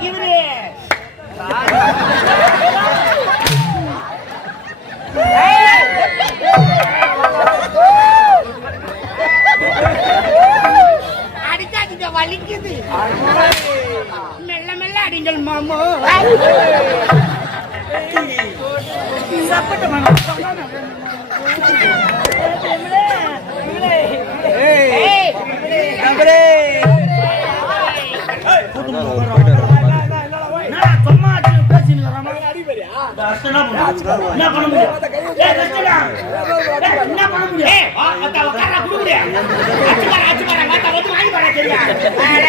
இவரு அடிக்காதீங்க வலிக்குது மெல்ல மெல்ல அடிங்கள் மாமோ ஏய், ஏய், என்ன அட,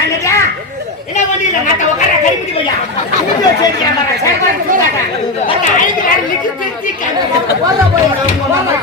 அங்கடா. என்ன பண்ணில மத்த உட்கார கரிமுடி போயா வீடியோ சரியா பாரு சேகர் சொல்றாங்க மத்த ஐந்து நேரம் நிக்கு திருத்தி போதா போய் காட்டோர்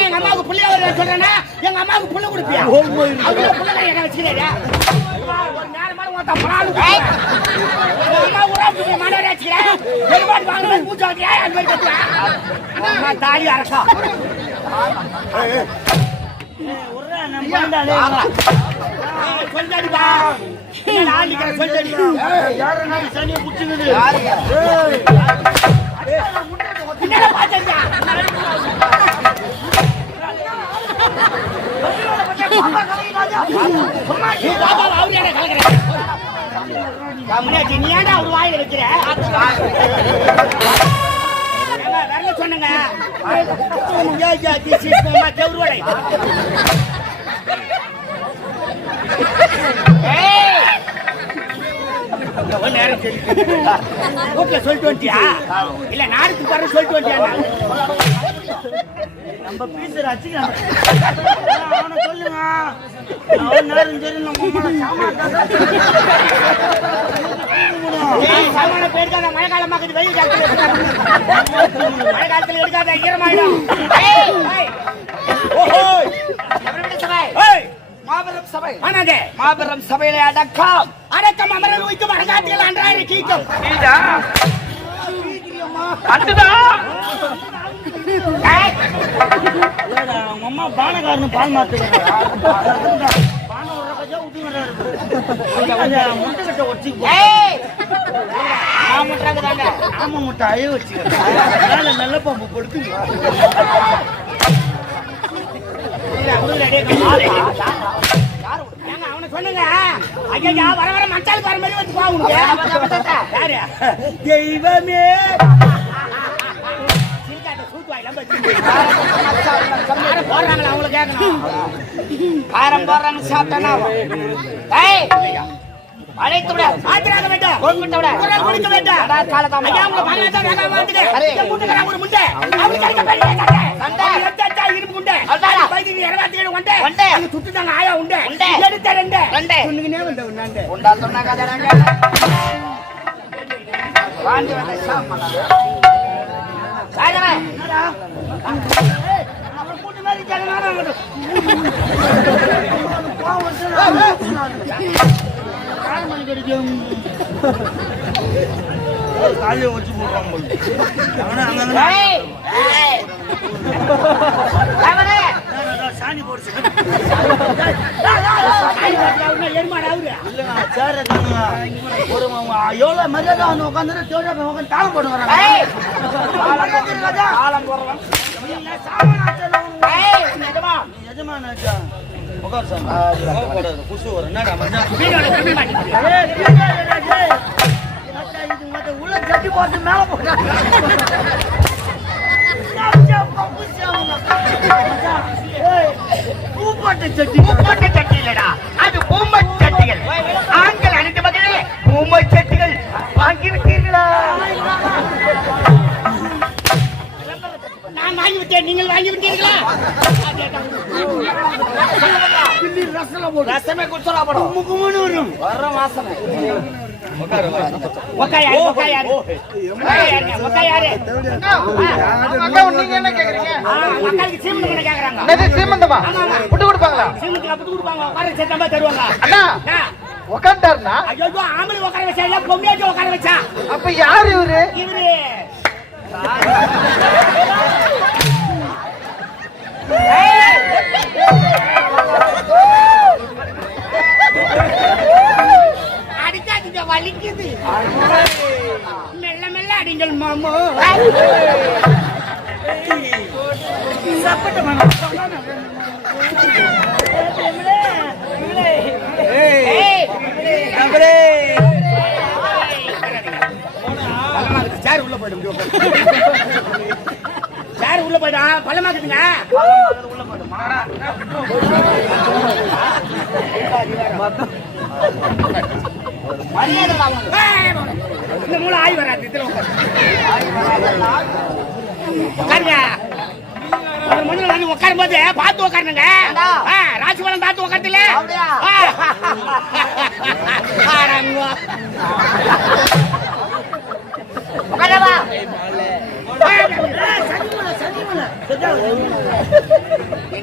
எங்க அம்மாவுக்கு புள்ளைய வருவேன் சொல்றேன்னா எங்க அம்மாவுக்கு புள்ள கொடுப்பியா அவங்க புள்ள எங்க வச்சுக்கிறேன் ஒரு நேரமான ஒருத்த பலாலு எங்க அம்மா ஊரா புள்ள மாடா வச்சுக்கிறேன் எருமாடு வாங்குறது பூஜை அது மாதிரி கட்டுவேன் தாலி அரசா சொல்லிட்டாடிப்பா நீ ஏன்டா ஒரு வாயில வைக்கிற சொன்னங்க வீட்டுல சொல்லிட்டு வந்துட்டியா? இல்ல நாடுக்கு வர சொல்லிட்டு வந்துட்டியா நம்ம பீசர் அச்சுக்கலாம் அவனை சொல்லுங்க. அவன் நேரம் சரி நம்ம மழை காலமாக்குது வெயில் காலத்துல மழை காலத்துல எடுக்காத ஈரமாயிடும் சபை? மாபெரும் சபை மாபெரும் அடக்கம் அடக்கம் அமரர் வைக்கும் அடங்காட்டில் அன்றாயிரம் கீக்கும் அம்மா பானக்காரனு பால் மாத்து ஆமா முட்டை அழைய வச்சுக்கிறேன் நல்ல பாம்பு கொடுத்து இல்ல, போடுறாங்களா அவங்கள கேட்கணும் காரம் போடுறாங்க சாப்பிட்டானா அழைத்து விட வேண்டாம் விட குரல் கொடுக்க வேண்டாம் அடா ஐயா உங்க வந்துட்டு ஒரு பெரிய சண்டை ஆயா எடுத்த ரெண்டு ரெண்டு. உண்டா வாண்டி காலையை வச்சு போடுறான் போல. சாணி போடுச்சு எருமாடு மரியாதை வந்து தேவையா உட்காந்து தாளம் என்னடா மச்சான்? உள்ள ஜட்டி போட்டு மேல போட்டாங்க. மச்சான், பப்புச்சு அவங்க. மச்சான், ஏய், பூ போட்ட ஜட்டி. பூம்பட்டு சட்டி இல்லடா அது பூம்பை சட்டிகள் ஆண்கள் அனைத்து மக்களே பூம்பை சட்டிகள் வாங்கி விட்டீர்களா நான் வாங்கி விட்டேன் நீங்கள். ரசமே வரும். வர்ற வாசனை ஐயோ ஆம்பளை உட்கார வச்சா இல்ல உட்கார வச்சா? அப்ப யாரு இவரு? இவரு. வலிக்குது மெல்ல மெல்ல அடிங்கள் மாமோ. சேர் உள்ள போயிடும் சேர் உள்ள போயிடும் பள்ளமாக்குதுங்க மரியாதை வாங்கணும். ஏய், இந்த மூளை ஆய் வராது உட்காருங்க உட்காரும் போது பார்த்து உட்காருங்க ராசிபலன் பார்த்து உட்காரத்துல அப்படியா?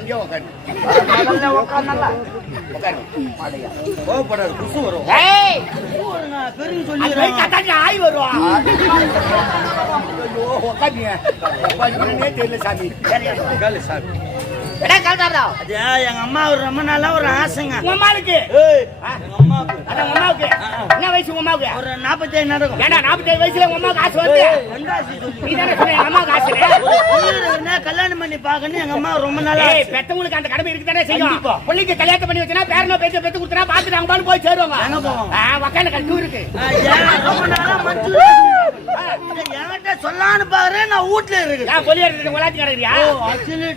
முதல்ல உட்கார்ந்தல்ல. கோவப்படாத, குசு வரும். ஆய் வரும் உட்காருங்கன்னே தெரியல சாமி. காலு சாமி. எங்க அம்மா ஒரு ரொம்ப நாளா ஒரு ஆசைங்க. உங்க அம்மாளுக்கு ஏய், எங்க அம்மாவுக்கு. அம்மாவுக்கு. என்ன வயசு உங்க அம்மாவுக்கு? ஒரு நாற்பத்தேழு நடக்கும். ஏண்டா நாற்பத்தேழு வயசுல உங்க அம்மாவுக்கு ஆசை வந்து தானே அம்மாவுக்கு ஆசை கல்யாணம் பண்ணி பார்க்கணும் எங்க அம்மா ரொம்ப நாளா. பெத்தவங்களுக்கு அந்த கடமை இருக்குதானே செய்யும். கண்டிப்பா. பிள்ளைக்கு கல்யாணம் பண்ணி வச்சனா பேரனோ பேச்ச பெத்து கொடுத்தனா பாத்துட்டு அவங்க போய் சேருவாங்க. வக்கால கட்டு இருக்கு ரொம்ப நாளா மஞ்சள் சொல்லான்னு பாக்குறேன் நான் வீட்டுல இருக்கேன். நான் கொல்லி எடுத்து உலாத்தி கிடக்குறியா?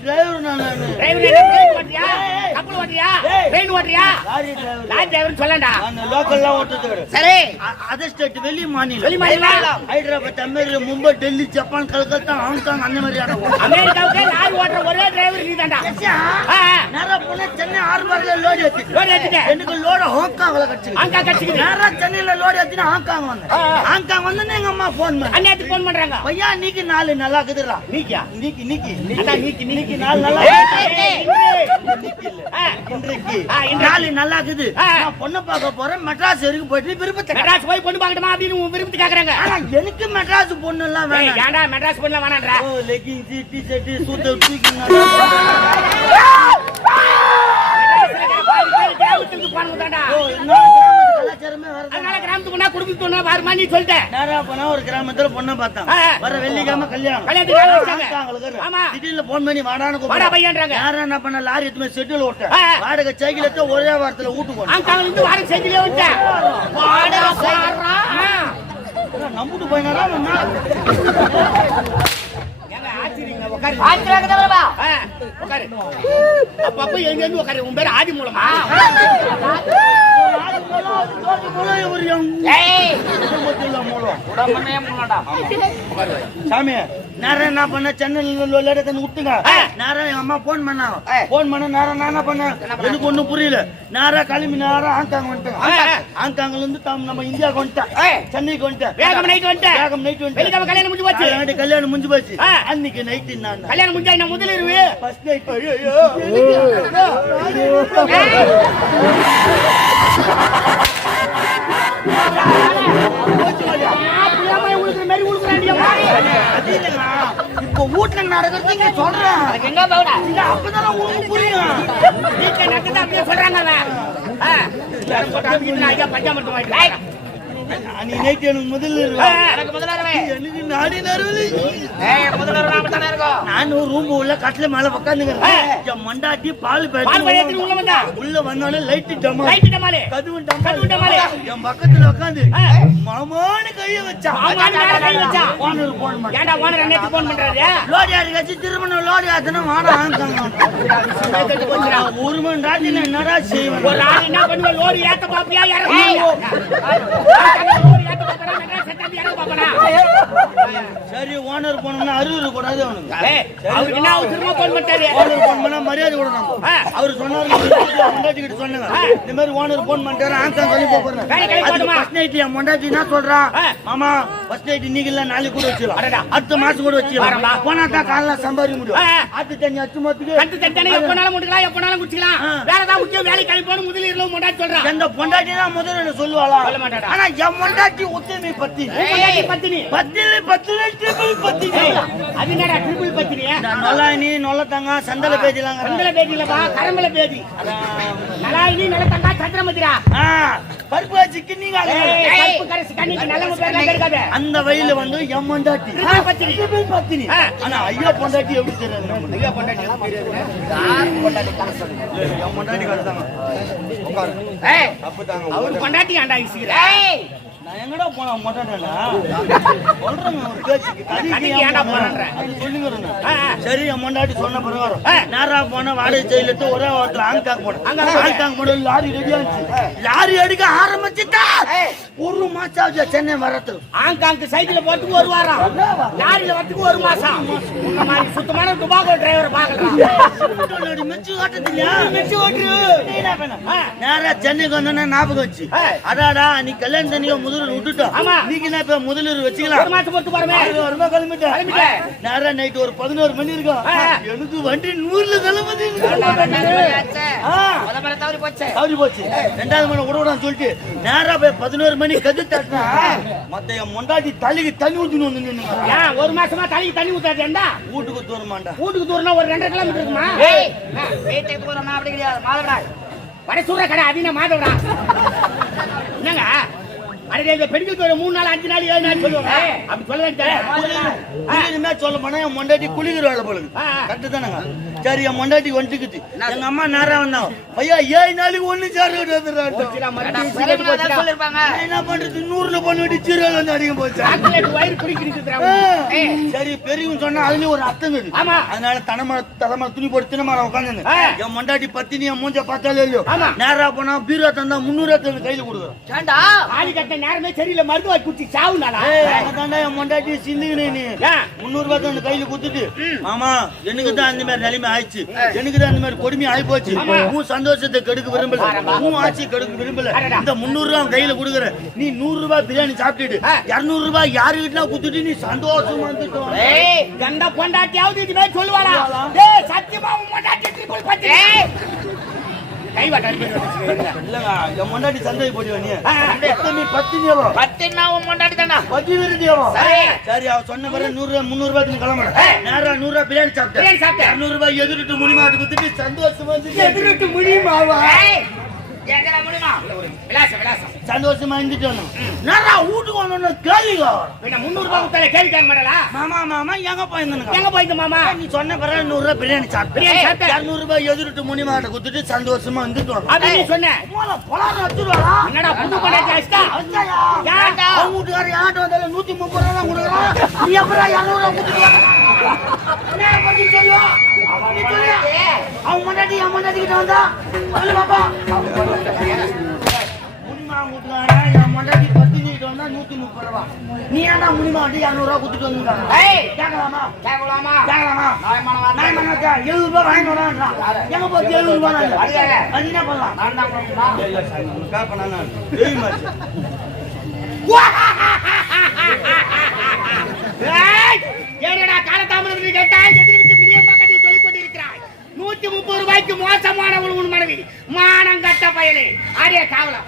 டிரைவர் நான் நானு. டிரைவர் ஓட்டுறியா. ட்ரெயின் ஓட்டுறியா லாரி டிரைவர் சொல்லண்டா. அந்த லோக்கல்லாம் ஓட்டுறது. சரி. அதர் ஸ்டேட் வெளி மாநிலம். வெளி மாநிலம். Hyderabad America Mumbai Delhi Japan Calcutta Hong Kong அந்த மாதிரி அமெரிக்காவுக்கு லாரி ஓட்டுற ஒரே டிரைவர் நீ தான்டா நேரா போனா சென்னை ஹார்பர்ல லோடு ஏத்தி லோடு ஏத்திட்டு. எனக்கு லோடு ஹாங்காங்ல கட்சி ஹாங்காங் கட்சிக்குது. நேரா சென்னையில லோடு ஏத்தினா ஹாங்காங் வந்தேன். ஹாங்காங் வந்து எங்க அம்மா போன் பண்ண. அந்நேரத்துக்கு போன் பண்றாங்க? பையா நீக்கு நாலு நல்லா இருக்குதுடா. நீக்கியா? நீக்கி நீக்கி நீக்கி. நீக்கி நாலு நல்லா ஏய், இருக்குது. இன்றைக்கு. நாலு நல்லா இருக்குது. நான் பொண்ணை பார்க்க போறேன். மெட்ராஸ் வரைக்கும் போயிட்டு விருப்பத்தை மெட்ராஸ் போய் பொண்ணு பார்க்கணுமா அப்படின்னு விரும்பி கேக்குறாங்க. ஆனா எனக்கு மெட்ராஸ் பொண்ணு எல்லாம் வேணாம். ஏன்டா மெட்ராஸ் பொண்ணு ஓ லெகின்ஸ் டி ஷர்ட் சூத்த தூக்கி மெட்ராஸ்ல போனவங்க தான்டா. ஓ அதனால கிராமத்துக்கு போனா குடும்பத்துக்கு போனா பாருமா நீ சொல்லிட்ட. நேரா போனா ஒரு கிராமத்துல பொண்ணை பார்த்தாங்க ஆ. வர வெள்ளிக்கிழமை கல்யாணம். கல்யாணத்துக்கு ஆமா. திடீர்னு போன் பண்ணி வாடான்னு வாடா கூப்பிடுறாங்க. பையன்றாங்க. யாரும் என்ன பண்ண? லாரி எடுத்து போய் செட்டில் ஓட்ட. ஆ. வாடகை சைக்கிள் எடுத்து ஒரே வாரத்துல வீட்டு போனோம் ஆங்காங்ல இருந்து வாடகை சைக்கிளே விட்டேன் வாடகை சாரா நம்பிட்டு போயினாரா? உட்காரு உன் பேர் ஆதி மூலமா? சாமி நேரம் என்ன பண்ண? சென்னையில் தண்ணி விட்டுங்க. நேரம் எங்க அம்மா போன் பண்ணாங்க. போன் பண்ண நேரம் நான் என்ன பண்ணேன்? எனக்கு ஒண்ணும் புரியல. நேரம் கிளம்பி நேரம் ஹாங்காங் வந்துட்டேன். ஹாங்காங்ல இருந்து தாம் நம்ம இந்தியாவுக்கு வந்துட்டேன். சென்னைக்கு வந்துட்டேன். வேகம் night வந்துட்டேன். வேகம் நைட் வந்துட்டேன். கல்யாணம் முடிஞ்சு போச்சு. கல்யாணம் முடிஞ்சு போச்சு. அன்னைக்கு நைட்டு நான். கல்யாணம் முடிஞ்சா என்ன ஃபர்ஸ்ட் நைட் ஐயோ இல்லைங்க இப்போ வீட்டுல நடக்கிறது இங்க சொல்றேன். எங்க போடா இல்ல அப்பதானே உங்களுக்கு புரியும். வீட்டுல நடக்குது அப்படியே சொல்றாங்க அவன். அமுக்கிட்டு ஐயா பஞ்சாமிர்தம் வாங்கிட்டு வராங்க. அன்னைக்கு நைட் எனக்கு முதல்ல எனக்கு முதல்வரவே எனக்கு நாடி நறுவலி ஏய் முதல்வர் நாம தானே இருக்கோம் நான் ஒரு ரூம் உள்ள கட்டில மேல உட்காந்துக்கிறேன் மண்டாட்டி பால் பால் உள்ள வந்தா. உள்ள லைட் டமா லைட்டு டமாலு. கதவு கதவு டமாலு. என் பக்கத்துல உட்காந்து. மாமான்னு கைய வச்சா. மாமான்னு வச்சா. ஓனர் போன் பண்ண ஏன்டா ஓனர் அன்னைக்கு போன் பண்றாரு? லோடி யாருக்காச்சு திருமணம் லோடி ஆத்தனா வாடா ஒரு மணி ராத்திரில என்னடா செய்வேன்? ஒரு என்ன பண்ணுவ? ஏத்த பாப்பியா? பாப்பியா லோரி ஏத்த சரி ஓனர் போனோம்னா அறுபது கூடாது அவனுக்கு அவருக்கு என்ன அவசரமா போன் பண்ணிட்டாரு ஓனர் போன் பண்ணா மரியாதை கொடுக்கணும். அவர் சொன்னாரு முண்டாட்டி கிட்ட சொன்னாங்க. இந்த மாதிரி ஓனர் போன் பண்ணிட்டாரு போறேன்? ஃபர்ஸ்ட் நைட் என் முண்டாட்டி என்ன சொல்றா. மாமா ஃபர்ஸ்ட் நைட் இன்னைக்கு இல்ல நாளைக்கு கூட. வச்சிடலாம் அடுத்த மாசம் கூட. வச்சிடலாம் போனா தான் காலைல சம்பாதிக்க முடியும். அது தண்ணி அச்சு மொத்துக்கு கண்டு தட்டானே எப்பனாலும் முடிக்கலாம் எப்பனாலும் குடிச்சுக்கலாம். வேற ஏதாவது முக்கியம் வேலை கிளம்பி போன முதல்ல இருந்தும் முன்னாடி சொல்றான் எந்த பொண்டாட்டி தான் என்ன சொல்லுவாளா சொல்ல மாட்டாடா. ஆனா என் பொண்டாட்டி ஒத்துமை பத்தி நொலாயினி நொல்லத்தாங்க சந்தல பேஜிலாங்க கந்தல பேதி இல்லப்பா கரம்பல பேதி நலாயினி நிலத்தங்கா சந்திரமதிரா பருப்பு வச்சு கிண்ணிங்க ஏய், கருப்பு கரசு கண்ணிக்கு நல்ல பேர்லாம் கெடுக்காத. அந்த வயல வந்து என் பொண்டாட்டி பத்தினி. பத்தினி. ஆனா ஐயா பொண்டாட்டி எப்படி தெரியாது நம்மளுக்கு? ஐயா பொண்டாட்டி பொண்டாட்டி அவர் பொண்டாட்டி ஆண்டா இசுகிற ஏய் நான் எங்கடா போனா மொட்டாடா ஒரு பேச்சுக்கு. கதைக்கு கதைக்கு ஏன்டா? சொல்லுங்க ஆ. சரி என் பொண்டாட்டி சொன்ன பிரகாரம். நேரா போன வாடகை செயலுக்கு ஒரே வாரத்துல ஆங்காங் போனேன். ஆங்காங் போன லாரி ரெடி ஆச்சு லாரி அடிக்க ஆரம்பிச்சுட்டா? ஒரு மாசம் ஆச்சு சென்னை வரத்துக்கு. ஹாங்காங்க்கு சைக்கிள் போறதுக்கு ஒரு வாரம். லாரியில வரதுக்கு ஒரு மாசம். சுத்தமான டுபாகோ டிரைவர் பாக்கலாம் மிச்சு ஓட்டத்தில்லையா? மிச்சு ஓட்டு நேரா சென்னைக்கு வந்தோன்னா ஞாபகம் வச்சு. அடாடா நீ கல்யாணம் தண்ணியோ முதலூர் விட்டுட்டோம். ஆமா. நீங்க என்ன இப்ப முதலூர் ஒரு வச்சுக்கலாம் மாசம் பொறுத்து கிளம்பிட்டேன். கிளம்பிட்டேன். நேரா நைட் ஒரு பதினோரு மணி இருக்கும். எனக்கு வண்டி நூறுல கிளம்புது தவறி போச்சு. ரெண்டாவது மணி விடக்கூடாதுன்னு சொல்லிட்டு நேரா போய் பதினோரு மணி கது தட்டினா மத்த என் முண்டாட்டி தலைக்கு தண்ணி ஊத்தின்னு வந்து ஒரு மாசமா தலைக்கு தண்ணி ஊத்தாது ஏன்டா வீட்டுக்கு தூரமாண்டா. வீட்டுக்கு தூரம்னா ஒரு ரெண்டரை கிலோமீட்டர் இருக்குமா? வீட்டுக்கு போறோம்னா அப்படி கிடையாது. மாதவிடா வட சூற கடை அதின மாதவரா என்னங்க? அடே இந்த பெண்கள் பேர் மூணு நாள் அஞ்சு நாள் ஏழு நாள் சொல்லுவாங்க அப்படி சொல்ல இனிமே சொல்ல போனா என் மொண்டாட்டி குளிக்கிற வேலை ஆ. கரெக்டு தானங்க? சரி என் மொண்டாட்டி வந்துக்குது எங்க அம்மா நேரா வந்தாங்க. ஐயா ஏழு நாளைக்கு ஒண்ணு சார் என்ன பண்றது? நூறுல பண்ணி விட்டு சீரல் வந்து அடிக்க போச்சு. சரி. பெரியவங்க சொன்னா அதுலயும் ஒரு அர்த்தம். அதனால தனமர தலைமர துணி போட்டு தினமரம் உட்காந்து. என் மொண்டாட்டி பத்தினி என் மூஞ்ச பார்த்தாலே இல்லையோ? ஆமா. நேரா போனா பீரோ தந்தா முன்னூறு கையில கொடுக்குறோம். கட்ட நேரமே சரியில்லை மருந்து வாங்கி குடிச்சு சாவு நாளா தாண்டா என் மொண்டாட்டி சிந்துக்கினே நீ? முன்னூறு ரூபாய் தந்து கையில கொடுத்துட்டு மாமா எனக்கு தான் அந்த மாதிரி நிலைமை ஆயிடுச்சு? எனக்கு தான் அந்த மாதிரி கொடுமை ஆயி போச்சு? ஆமா. உன் சந்தோஷத்தை கெடுக்க விரும்பல. உன் ஆட்சி கெடுக்க விரும்பல. இந்த முன்னூறு ரூபாய் கையில கொடுக்குற. நீ நூறு ரூபாய் பிரியாணி சாப்பிட்டுட்டு. இருநூறு ரூபாய் யாருக்கிட்ட குத்துட்டு நீ சந்தோஷமா இருந்துட்டு வா. ஏய் எந்த பொண்டாட்டியாவது இதுமே சொல்லுவாளா? டேய் சத்தியமா உன் பொண்டாட்டி ட்ரிபிள் பத்தி கை வாட்டாடி இல்லங்க என் முன்னாடி சந்தை போடுவா நீ. ஆ. எத்தனை பத்தினியவோ? பத்தினா உன் முன்னாடி தானா? பத்தி விருதியவோ சரி. அவ சொன்ன பிறகு நூறு ரூபாய் முந்நூறு ரூபாய்க்கு கிளம்புறேன் நேரா நூறு ரூபாய் பிரியாணி சாப்பிட்டேன் சாப்பிட்டேன். இருநூறு ரூபாய் எதிர்ட்டு முனிமாட்டு குத்துட்டு சந்தோஷமா எதிர்ட்டு முடியுமாவா சந்தோஷமா இருந்துட்டு நேரா வீட்டுக்கு வந்தோன்னு கேள்விங்க பின்ன முந்நூறு ரூபாய் கொடுத்தாலே கேள்வி கேட்க மாமா மாமா எங்க போயிருந்தனுங்க எங்க போயிட்டு மாமா? நீ சொன்ன பிறகு நூறு ரூபாய் பிரியாணி பிரியாணி சாப்பிட்டேன். இருநூறு ரூபாய் எதிர்ட்டு முனிமாட்ட குத்துட்டு சந்தோஷமா இருந்துட்டு அது நீ சொன்ன. பொலாரம் என்னடா புது? அவங்க வீட்டுக்காரர் வந்தாலும் நூத்தி முப்பது ரூபா கொடுக்குறான். நீ எப்படா இரநூறு ரூபா கொடுத்துருவா என்ன பண்ணி சொல்லுவா நீ சொல்லுவா? அவன் முன்னாடி என் முன்னாடி கிட்ட வந்தா? சொல்லு பாப்பா. முனிமா கொடுத்துருக்காங்க என் மண்டாட்டி பத்தினிட்டு வந்தா நூத்தி முப்பது ரூபா. நீ ஏன்டா முனிமா வந்து இரநூறுவா கொடுத்துட்டு வந்துருக்காங்க? ஏய் கேட்கலாமா? கேட்கலாமா? கேட்கலாமா? என்ன நினைச்சேன்? எழுபது ரூபாய் வாங்கிட்டு வரான்றான். எங்க போச்சு எழுபது ரூபாய் நாங்க? அதுக்காக. அது என்ன பண்ணலாம்? நான் தான் கொடுக்கணுமா? ஏய், ஏனடா காலதாமதம் நீ கேட்டாய் நூத்தி முப்பது ரூபாய்க்கு மோசமானவள் உன் மனைவி மானம் கட்ட பயலே அடே காவலம்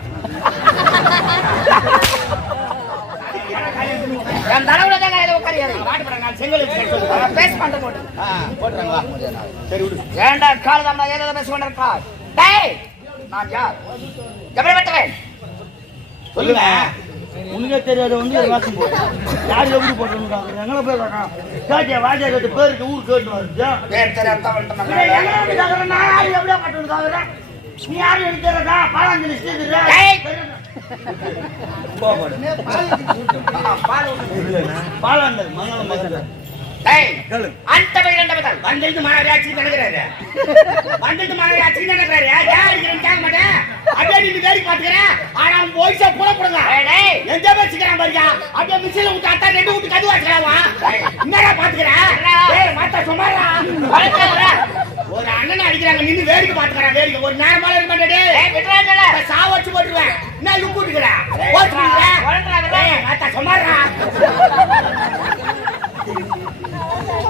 என் தலைவல தான் கையில உட்காரியாது. நான் செங்கல் அவன் பேச மாட்டேன் போட்டு. போட்டுறாங்களா சரி விடு ஏன்டா காலதாமதம் ஏதோ பேச கொண்டிருக்காய்? டேய், நான் யார்? எப்படி வெட்டுவேன்? சொல்லுங்க உனக்கே தெரியாத வந்து ஒரு வாசம் போடு. யார் எப்படி போட்டுருக்காங்க எங்களை போய் கேட்கறான். கேட்டியா வாஜா கேட்டு பேருக்கு ஊர் கேட்டு வருது. நான் யாரு எப்படியா கட்டுறதுக்காக நீ யாரு எனக்கு தெரியாதா பாலாஞ்சலி ஸ்ரீதர். பாலாண்டர் மங்களம் மகன் டேய், அந்த பையன் ரெண்டு பையன். வந்துட்டு மாநகராட்சி நடக்கிறாரு வந்துட்டு மாநகராட்சி நடக்கிறாரு ஏன் அடிக்கிறேன்னு கேட்க மாட்டேன்? அப்படியே நீங்க வேடிக்கை பாத்துக்கிறேன் ஆனா அவன் போய்ஸா புல போடுங்க டேய், டேய். எந்த வச்சுக்கிறான் பாருங்க. அப்படியே மிஷின்ல விட்டு அத்தா ரெண்டு விட்டு கது என்னடா பாத்துக்கிறேன் மாத்தா வளர்க்கல. ஒரு அண்ணன் அடிக்கிறாங்க. நின்னு வேடிக்கை பாத்துக்கிறான் வேடிக்கை. ஒரு நேரமால இருக்க விட்டுறாங்கல்ல. சாவ வச்சு போட்டுருவேன். என்ன லுக்கு விட்டுக்கிறேன் போட்டு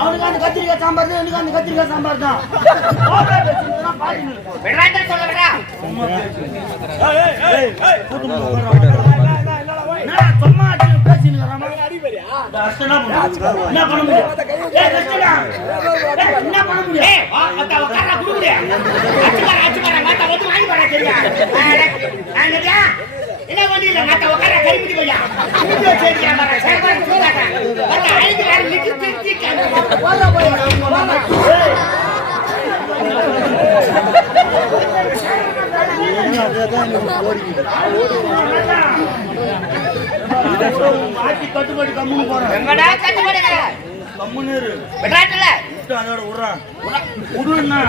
அவனுக்கு அந்த கத்திரிக்காய் சாம்பார் தான் எனக்கு அந்த கத்திரிக்காய் சாம்பார் தான். சும்மா என்ன பண்ண முடியும்? என்ன பண்ண முடியும்? என்ன. வீடியோ ஐந்து திருத்தி, போய். மாத்தி கட்டுப்பாடு கம்முன்னு போறேன். எங்கடா? கம்முன்னு அதோட விடுறான். விடுன்னா,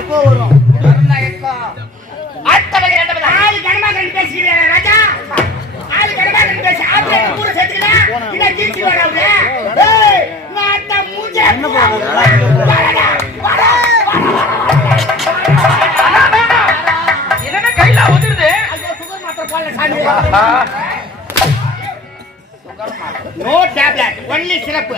எப்போ வரும்? வரணும் இருக்கும். ஆளு கனமா கண்டு பேசிக்கிறீங்களா, ராஜா? ஆளு கனமா கண்டு பேசி, ஆத்துல இருந்து கூட சேர்த்துக்கலாம். இல்ல, கீழ்ச்சி வேணா அவரு. ஏய், மாத்தா, மூஞ்சே, வாடா, வாடா, என்னடா கையில உதிருது? ஐயோ, சுகர் மாத்திரை போடல, சாமி. No tablet, only syrup.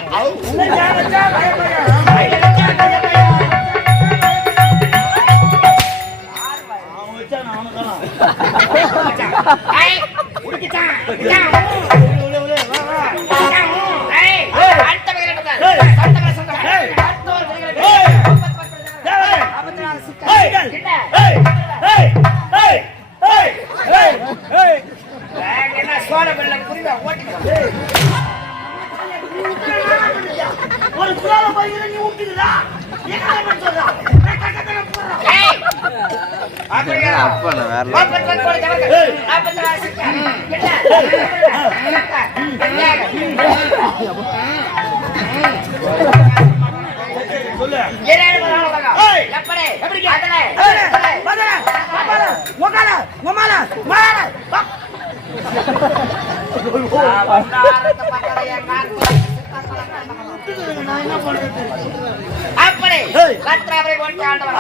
right? அப்படி ஏய். கொண்டு ஆண்டவன்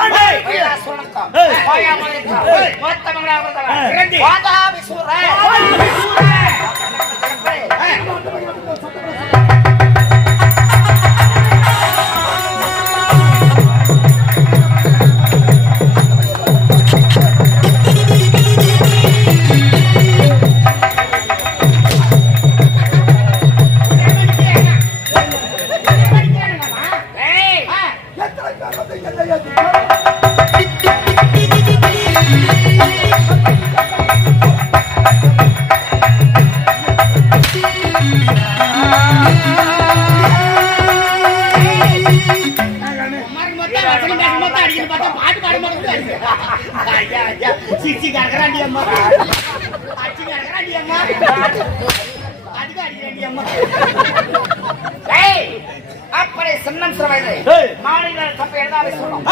தப்பை எழுதாவே சொன்னோம்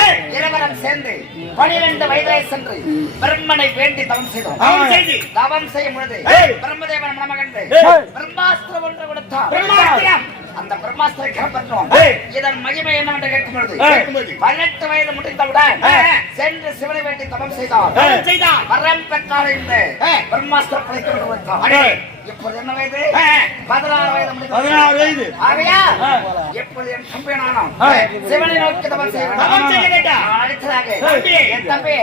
சேர்ந்து பனிரெண்டு வயதிலே சென்று பிரம்மனை வேண்டி தவம் செய்தோம் தவம் செய்யும் பொழுது. பிரம்மதேவன் ஏய். பிரம்மாஸ்திரம் ஒன்று கொடுத்தார். அந்த பிரம்மாஸ்திரை ஏய். இதன் மகிமை என்னவென்று கேட்கும் பொழுது ஏய். பதினெட்டு வயது முடிந்தவுடன். சென்று சிவனை வேண்டி தவம் செய்தார் ஏய். செய்தான் வரம் பெற்றார் இந்த ஏய். பிரம்மாஸ்திரம் படைத்து. இப்போது என்ன வயது. பதினாறு வயது பதினாறு வயது ஆகையா. எப்போது என் தம்பி நானும் ஆ. சிவனை நோக்கி தவம் செய்ய அடுத்ததாக. என் தம்பி